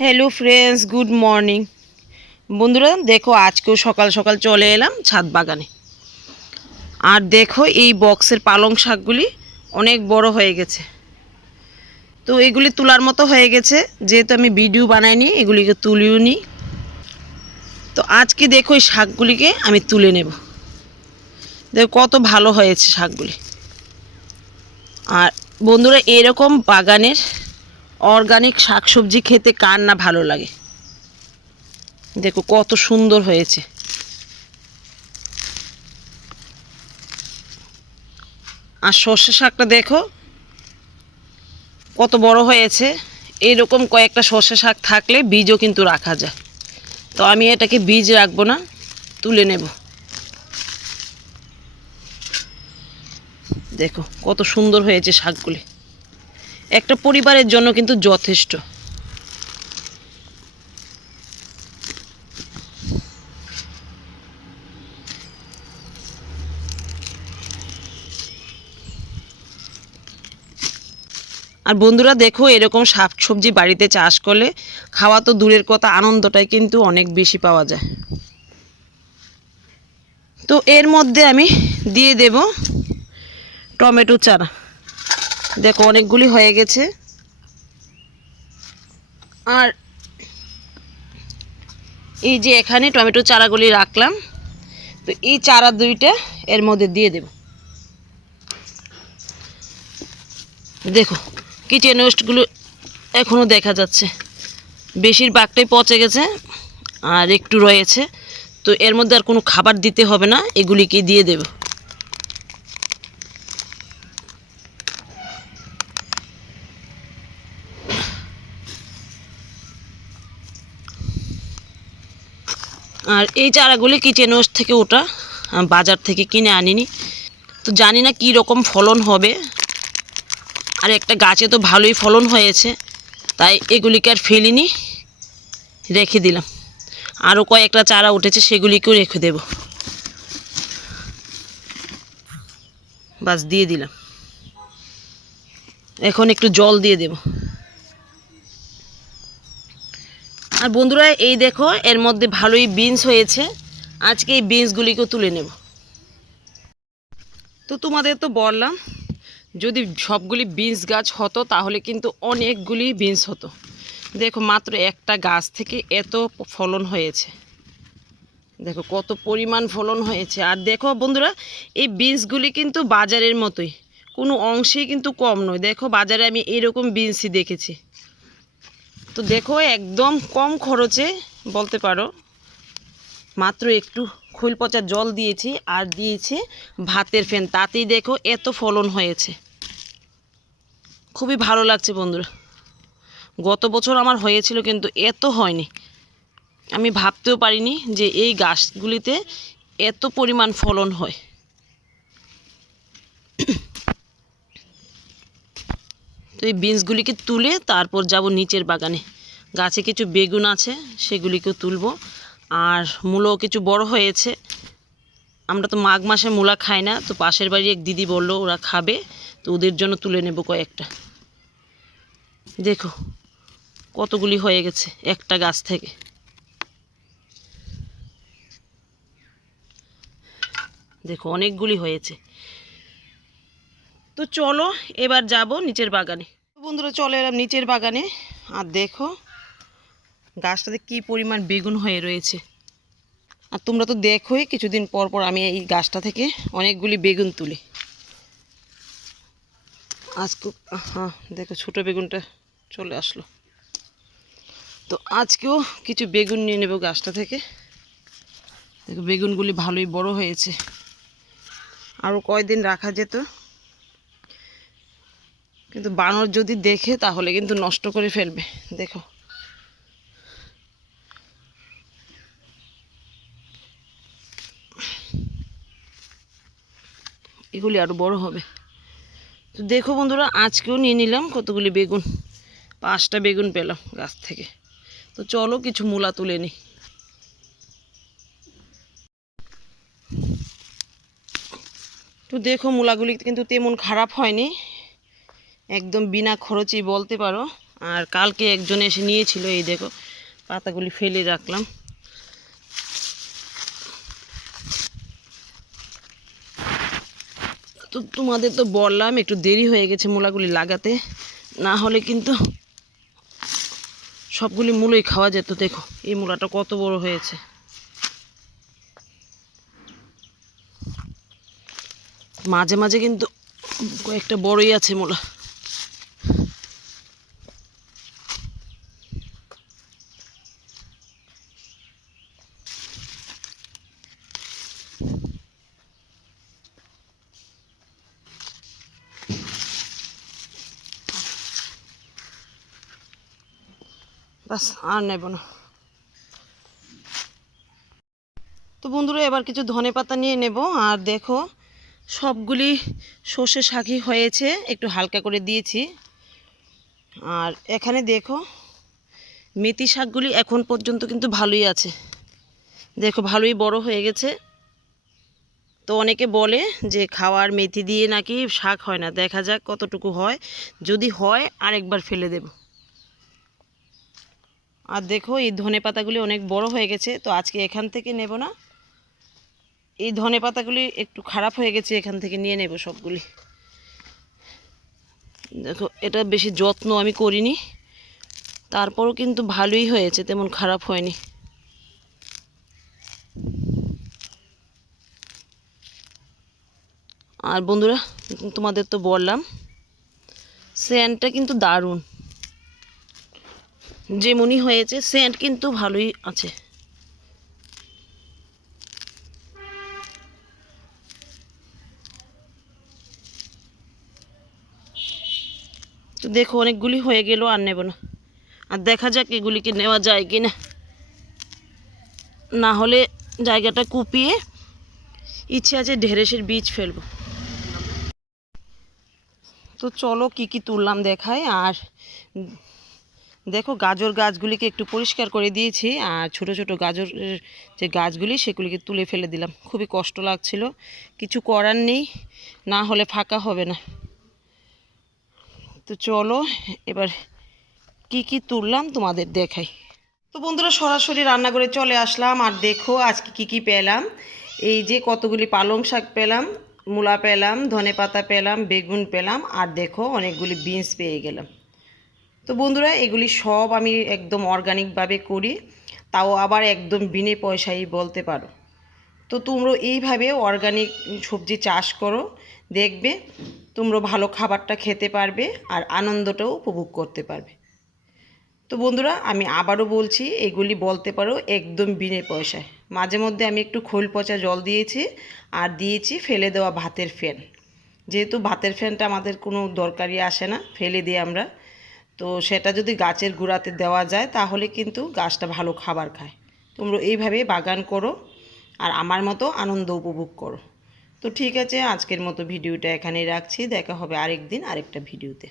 Hello friends good morning বন্ধুরা, দেখো, আজকেও সকাল সকাল চলে এলাম ছাদ বাগানে। আর দেখো, এই বক্সের পালং শাকগুলি অনেক বড় হয়ে গেছে। তো এগুলি তোলার মতো হয়ে গেছে। যেহেতু আমি ভিডিও বানাইনি, এগুলিকে তুলিও নি। তো আজকে দেখো, এই শাকগুলিকে আমি তুলে নেব। দেখো, কত ভালো হয়েছে শাকগুলি। আর বন্ধুরা, এরকম বাগানের অর্গানিক শাকসবজি খেতে কার না ভালো লাগে? দেখো, কত সুন্দর হয়েছে। আর সর্ষে শাকটা দেখো, কত বড় হয়েছে। এরকম কয়েকটা সর্ষে শাক থাকলে বীজও কিন্তু রাখা যায়। তো আমি এটাকে বীজ রাখব না, তুলে নেব। দেখো, কত সুন্দর হয়েছে শাকগুলি। একটা পরিবারের জন্য কিন্তু যথেষ্ট। আর বন্ধুরা দেখো, এরকম শাক সবজি বাড়িতে চাষ করলে খাওয়া তো দূরের কথা, আনন্দটাই কিন্তু অনেক বেশি পাওয়া যায়। তো এর মধ্যে আমি দিয়ে দেব টমেটো চারা। দেখো, অনেকগুলি হয়ে গেছে। আর এই যে এখানে টমেটো চারাগুলি রাখলাম, তো এই চারা দুইটা এর মধ্যে দিয়ে দেব। দেখো, কিচেন ওয়েস্টগুলো এখনও দেখা যাচ্ছে। বেশিরভাগটাই পচে গেছে আর একটু রয়েছে, তো এর মধ্যে আর কোনো খাবার দিতে হবে না, এগুলিকে দিয়ে দেবো। আর এই চারাগুলি কিচেন ওয়েস্ট থেকে ওটা বাজার থেকে কিনে আনিনি। তো জানি না কী রকম ফলন হবে। আর একটা গাছে তো ভালোই ফলন হয়েছে, তাই এগুলিকে আর ফেলিনি, রেখে দিলাম। আরও কয়েকটা চারা উঠেছে, সেগুলিকেও রেখে দেব। বাস দিয়ে দিলাম। এখন একটু জল দিয়ে দেবো। আর বন্ধুরা, এই দেখো, এর মধ্যে ভালোই বিনস হয়েছে। আজকে এই বিনসগুলিকেও তুলে নেব। তো তোমাদের তো বললাম, যদি সবগুলি বিনস গাছ হতো, তাহলে কিন্তু অনেকগুলি বিনস হতো। দেখো, মাত্র একটা গাছ থেকে এত ফলন হয়েছে। দেখো, কত পরিমাণ ফলন হয়েছে। আর দেখো, বন্ধুরা, এই বিনসগুলি কিন্তু বাজারের মতোই। কোনো অংশেই কিন্তু কম নয়। দেখো, বাজারে আমি এরকম বিনসই দেখেছি। তো দেখো, একদম কম খরচে, বলতে পারো, মাত্র একটু খৈল পচা জল দিয়েছি, আর দিয়েছি ভাতের ফ্যান তাতেই দেখো, এত ফলন হয়েছে। খুবই ভালো লাগছে, বন্ধুরা। গত বছর আমার হয়েছিল, কিন্তু এত হয়নি। আমি ভাবতেও পারিনি যে এই গাছগুলিতে এত পরিমাণ ফলন হয়। তো এই বিনসগুলিকে তুলে তারপর যাব নিচের বাগানে। গাছে কিছু বেগুন আছে, সেগুলিকেও তুলবো। আর মূলও কিছু বড় হয়েছে। আমরা তো মাঘ মাসে মূলা খাই না, তো পাশের বাড়ি এক দিদি বলল, ওরা খাবে, তো ওদের জন্য তুলে নেব কয়েকটা। দেখো, কতগুলি হয়ে গেছে একটা গাছ থেকে। দেখো, অনেকগুলি হয়েছে। তো চলো, এবার যাব নিচের বাগানে। বন্ধুরা, চলে এলাম নিচের বাগানে। আর দেখো, গাছটাতে কি পরিমাণ বেগুন হয়ে রয়েছে। আর তোমরা তো দেখোই, কিছুদিন পর পর আমি এই গাছটা থেকে অনেকগুলি বেগুন তুলি। আজ খুব হ্যাঁ দেখো, ছোটো বেগুনটা চলে আসলো। তো আজকেও কিছু বেগুন নিয়ে নেব গাছটা থেকে। দেখো, বেগুনগুলি ভালোই বড় হয়েছে। আরও কয়দিন রাখা যেত? কিন্তু বানর যদি দেখে, তাহলে কিন্তু নষ্ট করে ফেলবে। দেখো। এগুলি আরও বড় হবে। তো দেখো বন্ধুরা, আজকেও নিয়ে নিলাম কতগুলি বেগুন। পাঁচটা বেগুন পেলাম গাছ থেকে। তো চলো কিছু মূলা তুলে নিই তো দেখো মূলাগুলি কিন্তু তেমন খারাপ হয়নি। একদম বিনা খরচেই বলতে পারো। আর কালকে একজন এসে নিয়েছিল, এই দেখো, পাতাগুলি ফেলে রাখলাম। তো তোমাদের তো বললাম, একটু দেরি হয়ে গেছে মূলাগুলি লাগাতে। না হলে কিন্তু সবগুলি মূলই খাওয়া যেত, দেখো, এই মূলাটা কত বড় হয়েছে। মাঝে মাঝে কিন্তু কয়েকটা বড়ই আছে মূলা। বাস, আর নেব না। তো বন্ধুরা, এবার কিছু ধনে পাতা নিয়ে নেব। আর দেখো, সবগুলি সর্ষে শাকই হয়েছে, একটু হালকা করে দিয়েছি। আর এখানে দেখো, মেথি শাকগুলি এখন পর্যন্ত কিন্তু ভালোই আছে। দেখো, ভালোই বড় হয়ে গেছে। তো অনেকে বলে যে, খাওয়ার মেথি দিয়ে নাকি শাক হয় না। দেখা যাক কতটুকু হয়। যদি হয়, আরেকবার ফেলে দেব। আর দেখো, এই ধনে পাতাগুলি অনেক বড় হয়ে গেছে, তো আজকে এখান থেকে নেব না। এই ধনে পাতাগুলি একটু খারাপ হয়ে গেছে, এখান থেকে নিয়ে নেব সবগুলি। দেখো, এটা বেশি যত্ন আমি করিনি। তারপরও কিন্তু ভালোই হয়েছে, তেমন খারাপ হয়নি। আর বন্ধুরা, তোমাদের তো বললাম স্যান্ডটা কিন্তু দারুণ। যেমনই হয়েছে, সেন্ট কিন্তু ভালোই আছে। তো দেখো, অনেকগুলি হয়ে গেল, আর নেব না। আর দেখা যাক এগুলিকে নেওয়া যায় কি না না হলে জায়গাটা কুপিয়ে ইচ্ছে আছে ঢেঁড়সের বীজ ফেলব। তো চলো কি কি তুললাম দেখায় আর দেখো, গাজর গাছগুলিকে একটু পরিষ্কার করে দিয়েছি, আর ছোট ছোট গাজরের যে গাছগুলি, সেগুলিকে তুলে ফেলে দিলাম। খুবই কষ্ট লাগছিল, কিছু করার নেই, না হলে ফাঁকা হবে না। তো চলো, এবার কি কি তুললাম তোমাদের দেখাই। তো বন্ধুরা, সরাসরি রান্নাঘরে চলে আসলাম, আর দেখো আজকে কি কি পেলাম। এই যে কতগুলি পালং শাক পেলাম, মূলা পেলাম ধনে পাতা পেলাম, বেগুন পেলাম, আর দেখো অনেকগুলি বিনস পেয়ে গেলাম। তো বন্ধুরা, এগুলি সব আমি একদম অর্গানিকভাবে করি। তাও আবার একদম বিনে পয়সায় বলতে পারো। তো তোমরা এইভাবে অর্গানিক সবজি চাষ করো। দেখবে তোমরা ভালো খাবারটা খেতে পারবে আর আনন্দটাও উপভোগ করতে পারবে। তো বন্ধুরা, আমি আবারও বলছি, এগুলি বলতে পারো একদম বিনে পয়সায়। মাঝে মধ্যে আমি একটু খোল পচা জল দিয়েছি আর দিয়েছি ফেলে দেওয়া ভাতের ফ্যান। যেহেতু ভাতের ফ্যানটা আমাদের কোনো দরকারই আসে না, ফেলে দিই আমরা। তো সেটা যদি গাছের গুঁড়াতে দেওয়া যায়, তাহলে কিন্তু গাছটা ভালো খাবার খায়। তোমরা এইভাবে বাগান করো আর আমার মতো আনন্দ উপভোগ করো। তো ঠিক আছে, আজকের মতো ভিডিওটা এখানেই রাখছি। দেখা হবে আরেক দিন আরেকটা ভিডিওতে।